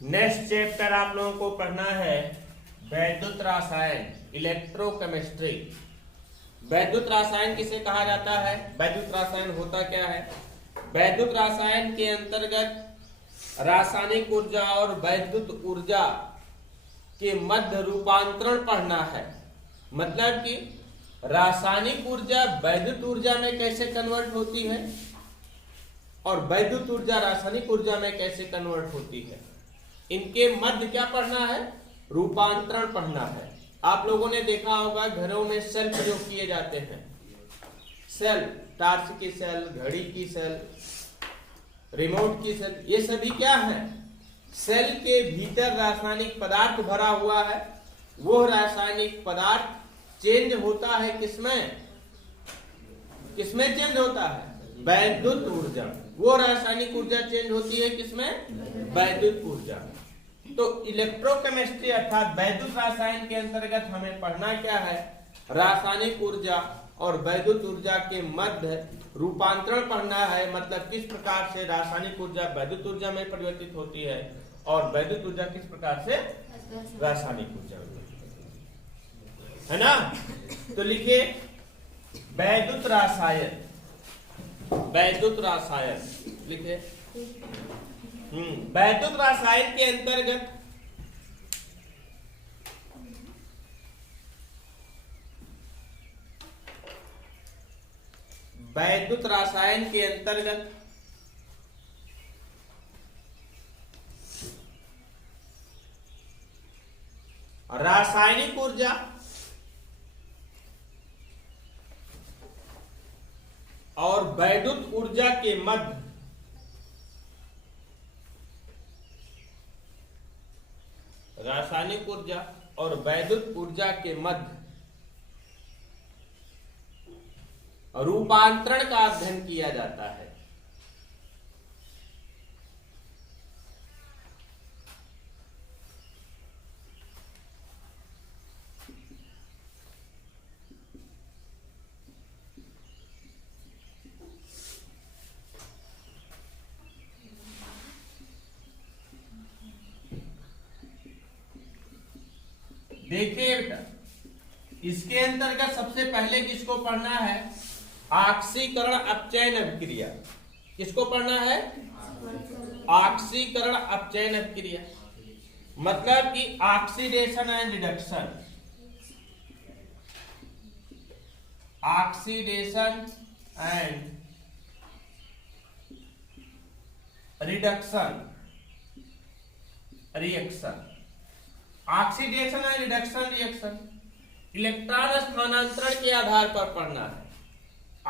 Next chapter आप लोगों को पढ़ना है वैद्युत रसायन, इलेक्ट्रोकेमिस्ट्री। वैद्युत रसायन किसे कहा जाता है, वैद्युत रसायन होता क्या है। वैद्युत रसायन के अंतर्गत रासायनिक ऊर्जा और वैद्युत ऊर्जा के मध्य रूपांतरण पढ़ना है। मतलब कि रासायनिक ऊर्जा वैद्युत ऊर्जा में कैसे कन्वर्ट होती है और वैद्युत ऊर्जा रासायनिक ऊर्जा में कैसे कन्वर्ट होती है, इनके मध्य क्या पढ़ना है, रूपांतरण पढ़ना है। आप लोगों ने देखा होगा घरों में सेल प्रयोग किए जाते हैं। सेल, टार्च की सेल, घड़ी की सेल, रिमोट की सेल, ये सभी क्या है, सेल के भीतर रासायनिक पदार्थ भरा हुआ है। वो रासायनिक पदार्थ चेंज होता है किसमें, किसमें चेंज होता है, वैद्युत ऊर्जा। वो रासायनिक ऊर्जा चेंज होती है किसमें, वैद्युत ऊर्जा। तो इलेक्ट्रोकेमिस्ट्री अर्थात वैद्युत रसायन के अंतर्गत हमें पढ़ना क्या है, रासायनिक ऊर्जा और वैद्युत ऊर्जा के मध्य रूपांतरण पढ़ना है। मतलब किस प्रकार से रासायनिक ऊर्जा वैद्युत ऊर्जा में परिवर्तित होती है और वैद्युत ऊर्जा किस प्रकार से रासायनिक ऊर्जा में, है ना। तो लिखिए वैद्युत रसायन, वैद्युत रसायन लिखिए। वैद्युत रसायन के अंतर्गत वैद्युत रसायन के अंतर्गत रासायनिक ऊर्जा और वैद्युत ऊर्जा के मध्य रासायनिक ऊर्जा और वैद्युत ऊर्जा के मध्य रूपांतरण का अध्ययन किया जाता है। देखिए बेटा, इसके अंतर्गत सबसे पहले किसको पढ़ना है, ऑक्सीकरण अपचयन अभिक्रिया। किसको पढ़ना है, ऑक्सीकरण अपचयन अभिक्रिया। मतलब कि oxidation and reduction, oxidation and reduction reaction. Oxidation and reduction reaction electron स्थानांतरण के आधार पर पढ़ना है।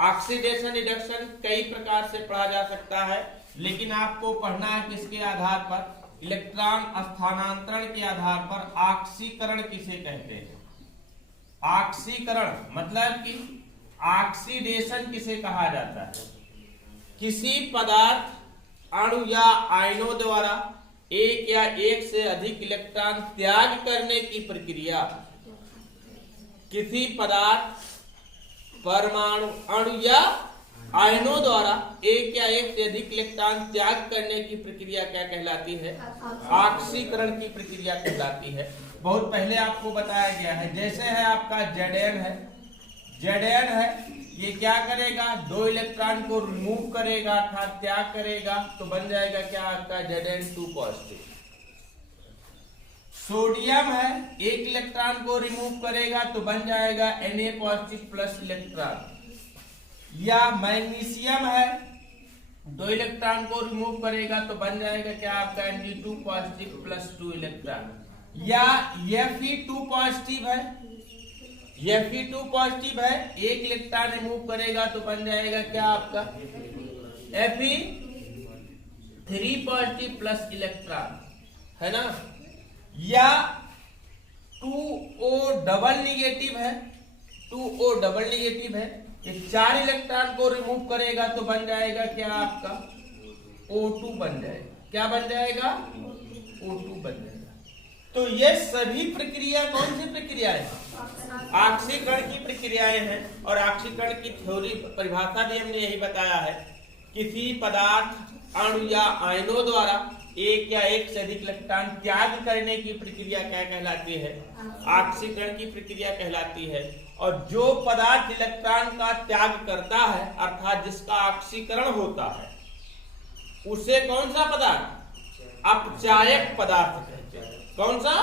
ऑक्सीडेशन रिडक्शन कई प्रकार से पढ़ा जा सकता है, लेकिन आपको पढ़ना है किसके आधार पर, इलेक्ट्रॉन स्थानांतरण के आधार पर। ऑक्सीकरण किसे कहते हैं, ऑक्सीकरण मतलब कि ऑक्सीडेशन किसे कहा जाता है, किसी पदार्थ, अणु या आयनों द्वारा एक या एक से अधिक इलेक्ट्रॉन त्याग करने की प्रक्रिया। किसी पदार्थ, परमाणु, अणु या आयनों द्वारा एक या एक से अधिक इलेक्ट्रॉन त्याग करने की प्रक्रिया क्या कहलाती है, ऑक्सीकरण की प्रक्रिया कहलाती है। बहुत पहले आपको बताया गया है। जैसे है आपका Zn है, Zn है, ये क्या करेगा, दो इलेक्ट्रॉन को रिमूव करेगा अर्थात त्याग करेगा, तो बन जाएगा क्या आपका Zn2 पॉजिटिव। सोडियम है, एक इलेक्ट्रॉन को रिमूव करेगा तो बन जाएगा Na पॉजिटिव प्लस इलेक्ट्रॉन। या मैग्नीशियम है, दो इलेक्ट्रॉन को रिमूव करेगा तो बन जाएगा क्या आपका Mg2 पॉजिटिव प्लस 2 इलेक्ट्रॉन। या Fe2 पॉजिटिव है, Fe2 पॉजिटिव है, एक इलेक्ट्रॉन रिमूव करेगा तो बन जाएगा क्या आपका Fe3 पॉजिटिव प्लस इलेक्ट्रॉन, है ना। या 2O डबल निगेटिव है, 2O डबल निगेटिव है, ये चार इलेक्ट्रॉन को रिमूव करेगा तो बन जाएगा क्या आपका O2 बन जाएगा। क्या बन जाएगा, O2 बन जाएगा। तो ये सभी प्रक्रिया कौन सी प्रक्रिया है, ऑक्सीकरण की प्रक्रियाएं हैं। और ऑक्सीकरण की थ्योरी परिभाषा भी हमने यही बताया है, किसी पदार्थ, अणु या आयनों द्वारा एक या एक से अधिक इलेक्ट्रॉन त्याग करने की प्रक्रिया क्या कहलाती है? ऑक्सीकरण की प्रक्रिया कहलाती है। और जो पदार्थ इलेक्ट्रॉन का त्याग करता है अर्थात जिसका ऑक्सीकरण होता है उसे कौन सा पदार्थ? अपचायक पदार्थ कहते हैं। कौन सा?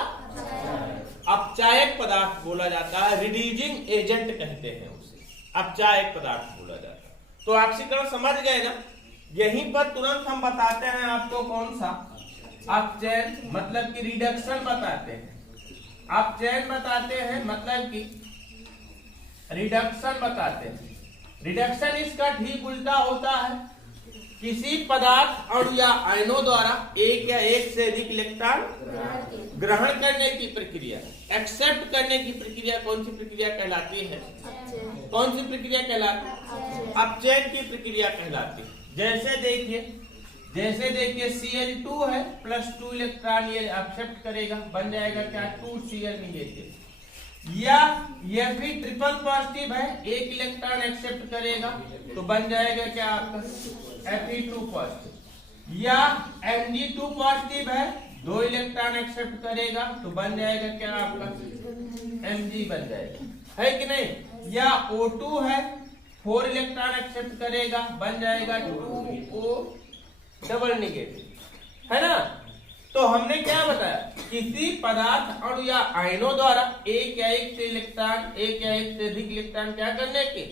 अपचायक पदार्थ बोला जाता है, रिड्यूसिंग एजेंट कहते हैं उसे, अपचायक पदार्थ बोला जाता है। तो ऑक्सीकरण समझ गए ना? यहीं पर तुरंत हम बताते हैं आपको कौन सा? अपचयन मतलब कि रिडक्शन बताते हैं। अपचयन बताते हैं मतलब कि रिडक्शन बताते हैं। रिडक्शन इसका ठीक उल्टा होता है, किसी पदार्थ अणु या आयनों द्वारा एक या एक से अधिक इलेक्ट्रॉन ग्रहण करने की प्रक्रिया, एक्सेप्ट करने की प्रक्रिया कौन सी प्रक्रिया कहलाती है? कौन सी प्रक्रिया कहलाती है? अपचयन की प्रक्रिया कहलाती है। जैसे देखिए Cl2 है +2 इलेक्ट्रॉन ये एक्सेप्ट करेगा, बन जाएगा क्या? 2Cl negative. या यह भी ट्रिपल पॉजिटिव है, एक इलेक्ट्रॉन एक्सेप्ट करेगा तो बन जाएगा क्या आपका? Fe2 positive. या Mg2 पॉजिटिव है, 2 इलेक्ट्रॉन एक्सेप्ट करेगा तो बन जाएगा क्या आपका? Mg बन जाएगा, है कि नहीं? या O2 है, 4 इलेक्ट्रॉन एक्सेप्ट करेगा, बन जाएगा 2O डबल निगेटिव, है ना? तो हमने क्या बताया? किसी पदार्थ अणु या आयनों द्वारा एक या एक से अधिक इलेक्ट्रॉन क्या करने की?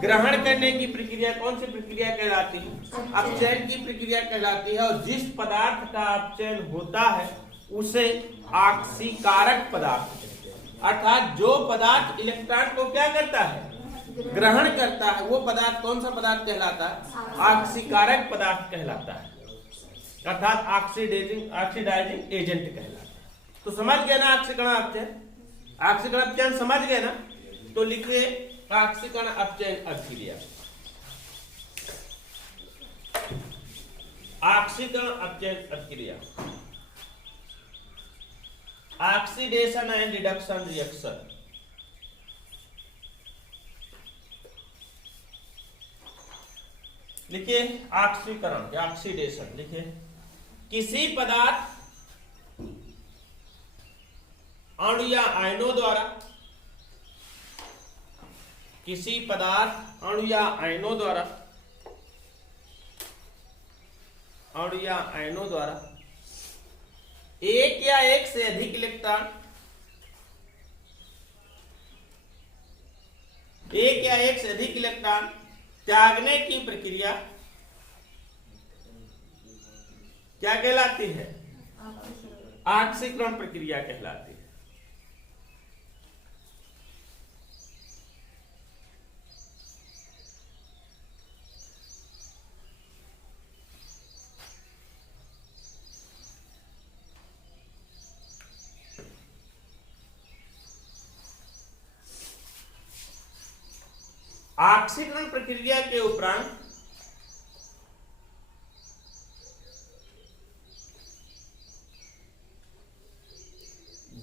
ग्रहण करने की प्रक्रिया कौन सी प्रक्रिया कहलाती है? अपचयन की प्रक्रिया कहलाती है। और जिस पदार्थ का अपचयन होता है उसे ऑक्सीकारक पदार्थ कहते हैं। अर्थात जो पदार्थ इलेक्ट्रॉन को क्या करता है? ग्रहण करता है, वो पदार्थ कौन सा पदार्थ कहलाता है? ऑक्सीकारक पदार्थ कहलाता है, अर्थात ऑक्सीडाइजिंग एजेंट कहलाता है। तो समझ गए ना ऑक्सीकरण अपचयन? ऑक्सीकरण अपचयन समझ गए ना? तो लिखिए ऑक्सीकरण अपचयन अभिक्रिया। ऑक्सीकरण अपचयन अभिक्रिया, ऑक्सीडेशन एंड रिडक्शन रिएक्शन। लिखिए ऑक्सीकरण या ऑक्सीडेशन। लिखिए किसी पदार्थ अणु या आयनों द्वारा, किसी पदार्थ अणु या आयनों द्वारा एक या एक से अधिक इलेक्ट्रॉन त्यागने की प्रक्रिया क्या कहलाती है? ऑक्सीकरण प्रक्रिया कहलाती है। ऑक्सीकरण प्रक्रिया के उपरांत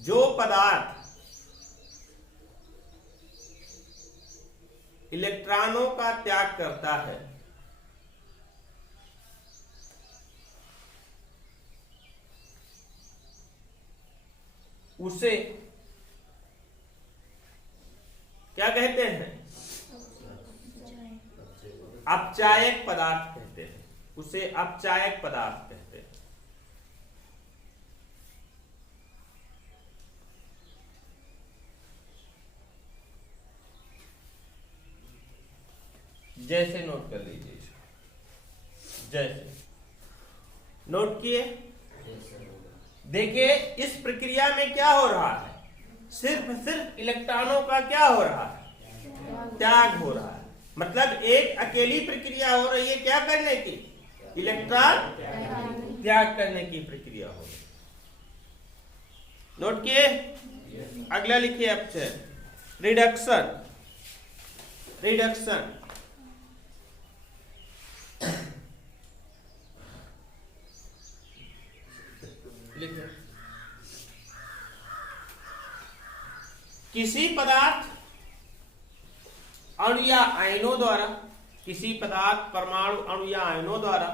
जो पदार्थ इलेक्ट्रॉनों का त्याग करता है उसे क्या कहते हैं? अपचायक पदार्थ कहते हैं, उसे अपचायक पदार्थ कहते हैं। जैसे नोट कर लीजिए, जैसे नोट किए। देखिए इस प्रक्रिया में क्या हो रहा है? सिर्फ इलेक्ट्रॉनों का क्या हो रहा है? त्याग हो रहा है। मतलब एक अकेली प्रक्रिया हो रही है क्या करने की? इलेक्ट्रॉन त्याग करने की प्रक्रिया हो रही है। नोट किए? अगला लिखिए अपचयन, रिडक्शन। लिखिए किसी पदार्थ अणु या आयनों द्वारा, किसी पदार्थ परमाणु अणु या आयनों द्वारा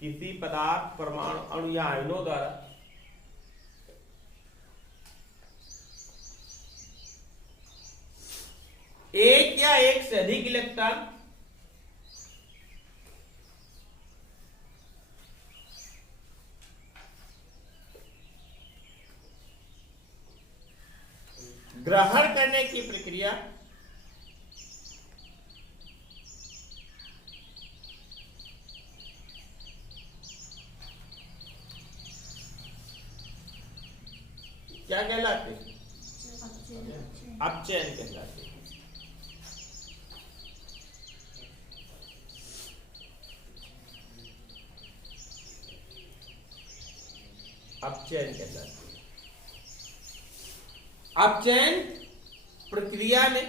किसी पदार्थ, परमाणु, अणु या आयनों द्वारा एक या एक से अधिक इलेक्ट्रॉन ग्रहण करने की प्रक्रिया क्या कहलाते हैं? अपचयन कहलाते हैं। अपचयन कहलाते हैं। अपचयन प्रक्रिया में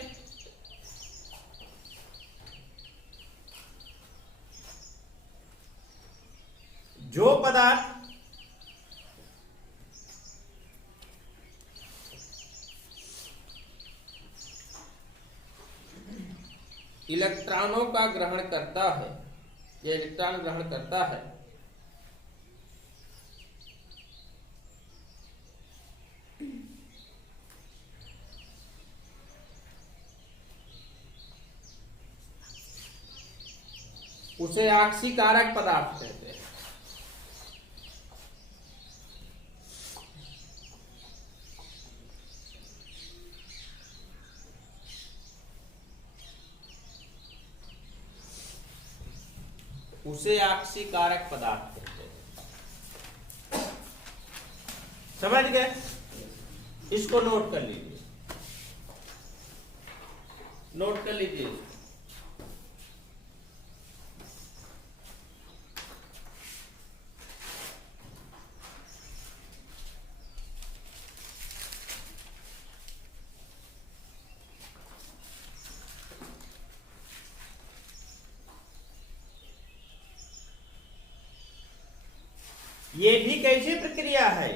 जो पदार्थ इलेक्ट्रॉनों का ग्रहण करता है या इलेक्ट्रॉन ग्रहण करता है, उसे आक्सीकारक पदार्थ कहते हैं। उसे आक्सीकारक पदार्थ कहते हैं। समझ गए? इसको नोट कर लीजिए, नोट कर लीजिए। ये भी कैसी प्रक्रिया है?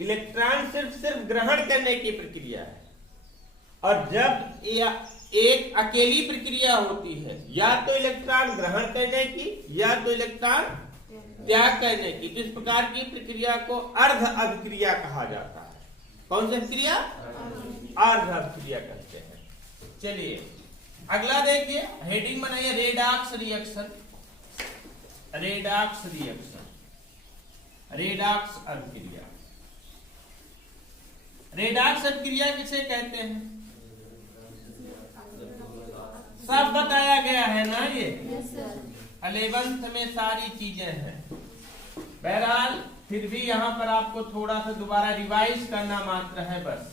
इलेक्ट्रॉन सिर्फ ग्रहण करने की प्रक्रिया है। और जब एक अकेली प्रक्रिया होती है, या तो इलेक्ट्रॉन ग्रहण करने की या तो इलेक्ट्रॉन त्याग करने की, तो इस प्रकार की प्रक्रिया को अर्ध अभिक्रिया कहा जाता है। कौन सी प्रक्रिया? अर्ध अभिक्रिया कहते हैं। चलिए अगला देखिए, हेडिंग बनाइए redox reaction. Redox reaction, redox अभिक्रिया। रेडॉक्स अभिक्रिया किसे कहते हैं? सब बताया गया है ना, ये 11th में सारी चीजें हैं। बहरहाल फिर भी यहां पर आपको थोड़ा सा दोबारा रिवाइज करना मात्र है बस,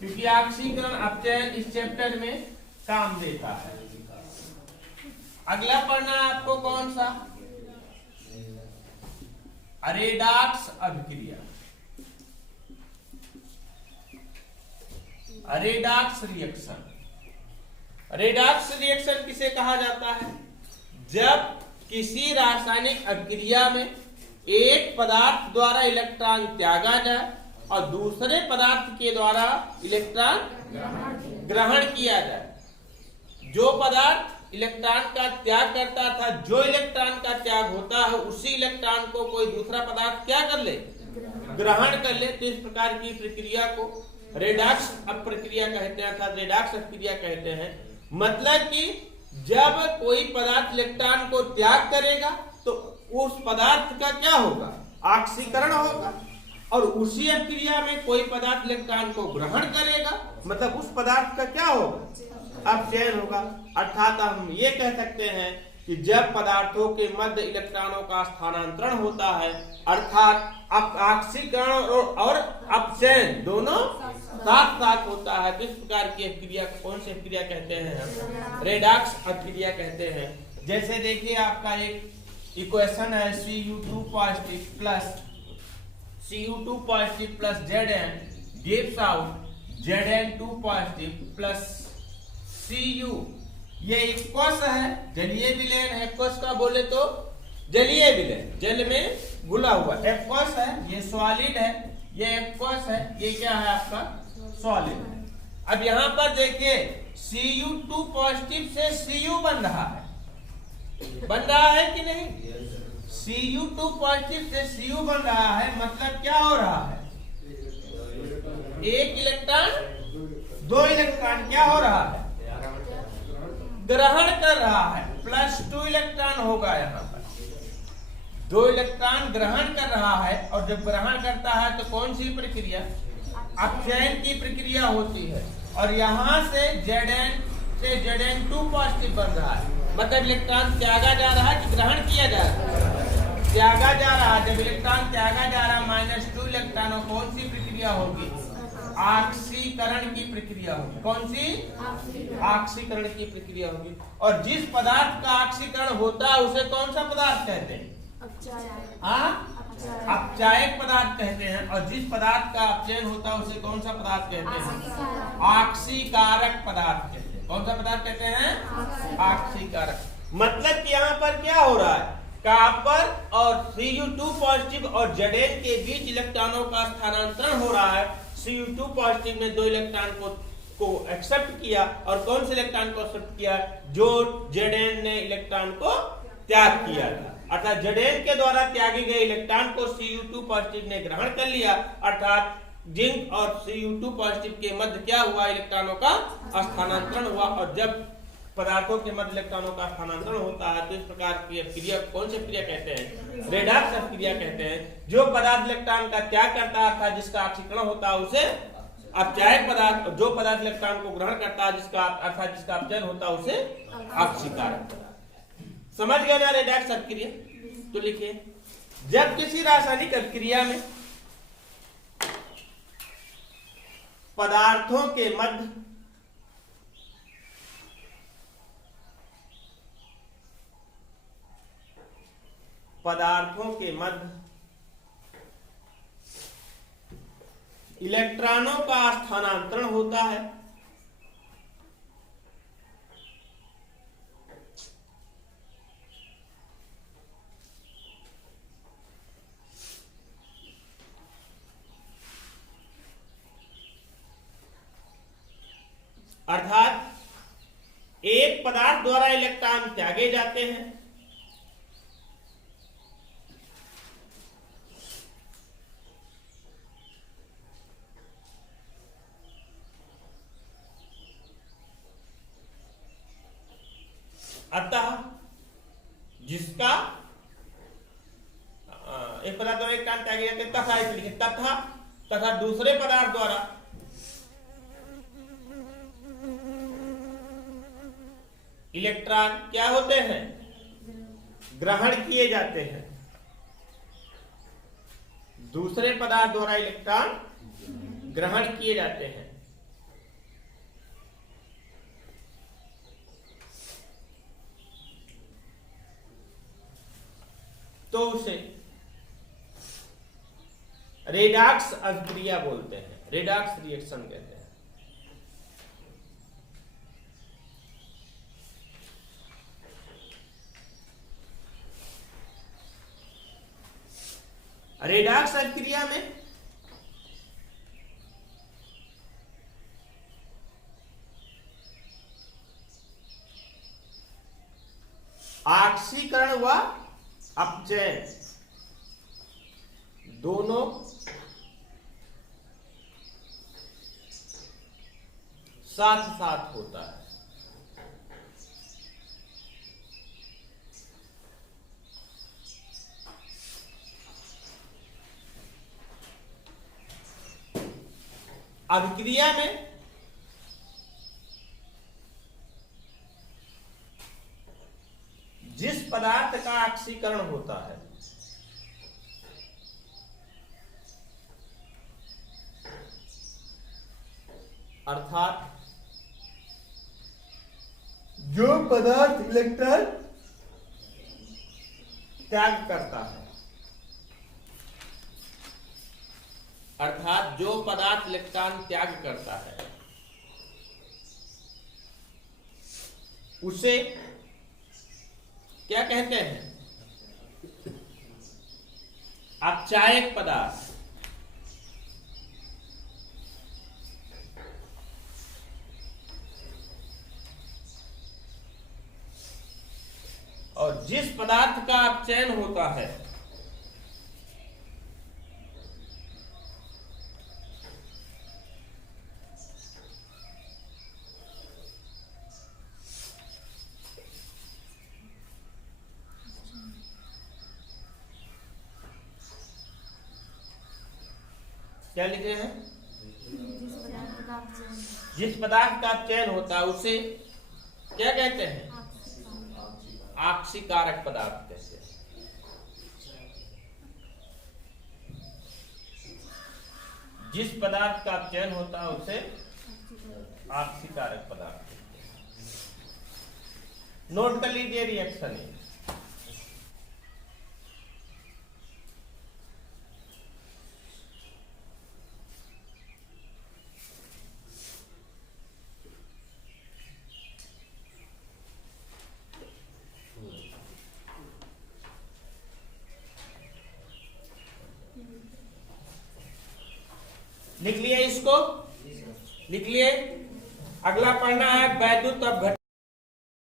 क्योंकि ऑक्सीकरण अपचयन इस चैप्टर में काम देता है। अगला पढ़ना आपको कौन सा? रेडॉक्स अभिक्रिया। Redox reaction. रेडॉक्स रिएक्शन किसे कहा जाता है? जब किसी रासायनिक अभिक्रिया में एक पदार्थ द्वारा इलेक्ट्रॉन त्यागा जाए और दूसरे पदार्थ के द्वारा इलेक्ट्रॉन ग्रहण किया जाए। जो पदार्थ इलेक्ट्रॉन का त्याग करता था, जो इलेक्ट्रॉन का त्याग होता है, उसी इलेक्ट्रॉन को कोई दूसरा पदार्थ क्या कर ले? ग्रहण कर ले। तो इस प्रकार की प्रक्रिया को रेडॉक्स प्रक्रिया कहते हैं, अर्थात रेडॉक्स प्रक्रिया कहते हैं। मतलब कि जब कोई पदार्थ इलेक्ट्रॉन को त्याग करेगा तो उस पदार्थ का क्या होगा? ऑक्सीकरण होगा। और उसी प्रक्रिया में कोई पदार्थ इलेक्ट्रॉन को ग्रहण करेगा, मतलब उस पदार्थ का क्या होगा? अपचयन होगा। अर्थात हम ये कह सकते हैं कि जब पदार्थों के मध्य इलेक्ट्रॉनों का स्थानांतरण होता है, अर्थात ऑक्सीकरण और अपचयन दोनों साथ साथ होता है, तो इस प्रकार की अभिक्रिया कौन सी अभिक्रिया कहते हैं? रेडॉक्स अभिक्रिया कहते हैं। जैसे देखिए आपका एक इक्वेशन है Cu2 positive plus Zn gives out Zn2 positive plus Cu। ये एक्वस है, जलीय विलयन है। एक्वस का बोले तो जलीय विलयन, जल में घुला हुआ एक्वस है। ये सॉलिड है, ये एक्वस है, ये क्या है आपका? सॉलिड है। अब यहां पर देखिए Cu2 पॉजिटिव से Cu बन रहा है, बन रहा है कि नहीं? Cu2 पॉजिटिव से Cu बन रहा है, मतलब क्या हो रहा है? एक इलेक्ट्रॉन दो इलेक्ट्रॉन क्या हो रहा है? ग्रहण कर रहा है, +2 इलेक्ट्रॉन होगा यहाँ पर। 2 इलेक्ट्रॉन ग्रहण कर रहा है, और जब ग्रहण करता है तो कौन सी प्रक्रिया? अपचयन की प्रक्रिया होती है, और यहाँ से Zn2 पॉजिटिव बन रहा है, मतलब इलेक्ट्रॉन त्यागा जा रहा है कि ग्रहण किया जा रहा है? त्यागा जा रहा है। जब इलेक्ट्रॉन त्यागा जा रहा है, -2 इलेक्ट्रॉनों, कौन सी प्रक्रिया होगी? ऑक्सीकरण की प्रक्रिया होगी। कौन सी? ऑक्सीकरण की प्रक्रिया होगी। और जिस पदार्थ का ऑक्सीकरण होता है उसे कौन सा पदार्थ कहते हैं? अपचायक पदार्थ कहते हैं। और जिस पदार्थ का अपचयन होता है उसे कौन सा पदार्थ कहते हैं? ऑक्सीकारक पदार्थ कहते हैं। कौन सा पदार्थ कहते हैं? ऑक्सीकारक। मतलब कि यहाँ पर क्या हो रहा है? कॉपर और Cu2 पॉजिटिव और Zn के बीच इलेक्ट्रॉनों का स्थानांतरण हो रहा है। Cu2 पॉजिटिव ने 2 इलेक्ट्रॉन को एक्सेप्ट किया, और कौन से इलेक्ट्रॉन को एक्सेप्ट किया? जो Zn ने इलेक्ट्रॉन को त्याग किया था, अर्थात Zn के द्वारा त्यागे गए इलेक्ट्रॉन को Cu2 पॉजिटिव ने ग्रहण कर लिया, अर्थात जिंक और Cu2 पॉजिटिव के मध्य क्या हुआ? इलेक्ट्रॉनों का स्थानांतरण हुआ। और जब पदार्थों के मध्य इलेक्ट्रॉनों का स्थानांतरण होता है तो इस प्रकार की क्रिया कौन सी क्रिया कहते हैं? रेडॉक्स क्रिया कहते हैं। जो पदार्थ इलेक्ट्रॉन का त्याग करता है, अर्थात जिसका ऑक्सीकरण होता है, उसे अपचायक पदार्थ। जो पदार्थ इलेक्ट्रॉन को ग्रहण करता है, जिसका अर्थात जिसका अपचयन होता है, उसे ऑक्सीकारक पदार्थ। समझ गए ना रेडॉक्स क्रिया? तो लिखिए, जब किसी रासायनिक अभिक्रिया में पदार्थों के मध्य इलेक्ट्रॉनों का स्थानांतरण होता है, अर्थात एक पदार्थ द्वारा इलेक्ट्रॉन त्यागे जाते हैं, अतः जिसका एक पदार्थ द्वारा इलेक्ट्रॉन त्यागे जाते हैं, तथा इस लिखे तथा दूसरे पदार्थ द्वारा इलेक्ट्रॉन क्या होते हैं? ग्रहण किए जाते हैं। दूसरे पदार्थ द्वारा इलेक्ट्रॉन ग्रहण किए जाते हैं। तो उसे रेडॉक्स अभिक्रिया बोलते हैं, रेडॉक्स रिएक्शन कहते हैं। रेडॉक्स अभिक्रिया में ऑक्सीकरण व अपचयन दोनों साथ साथ होता है। अभिक्रिया में जिस पदार्थ का ऑक्सीकरण होता है अर्थात जो पदार्थ इलेक्ट्रॉन त्याग करता है, अर्थात जो पदार्थ इलेक्ट्रॉन त्याग करता है उसे क्या कहते हैं? अपचायक पदार्थ। और जिस पदार्थ का अपचयन होता है क्या लिखे हैं? जिस पदार्थ का अपचयन होता है उसे क्या कहते हैं? आक्सीकारक पदार्थ कहते हैं। जिस पदार्थ का अपचयन होता है उसे आक्सीकारक पदार्थ कहते हैं। नोट कर लीजिए रिएक्शन है। लिख लिए इसको? लिख लिए? अगला पढ़ना है वैद्युत अपघटन।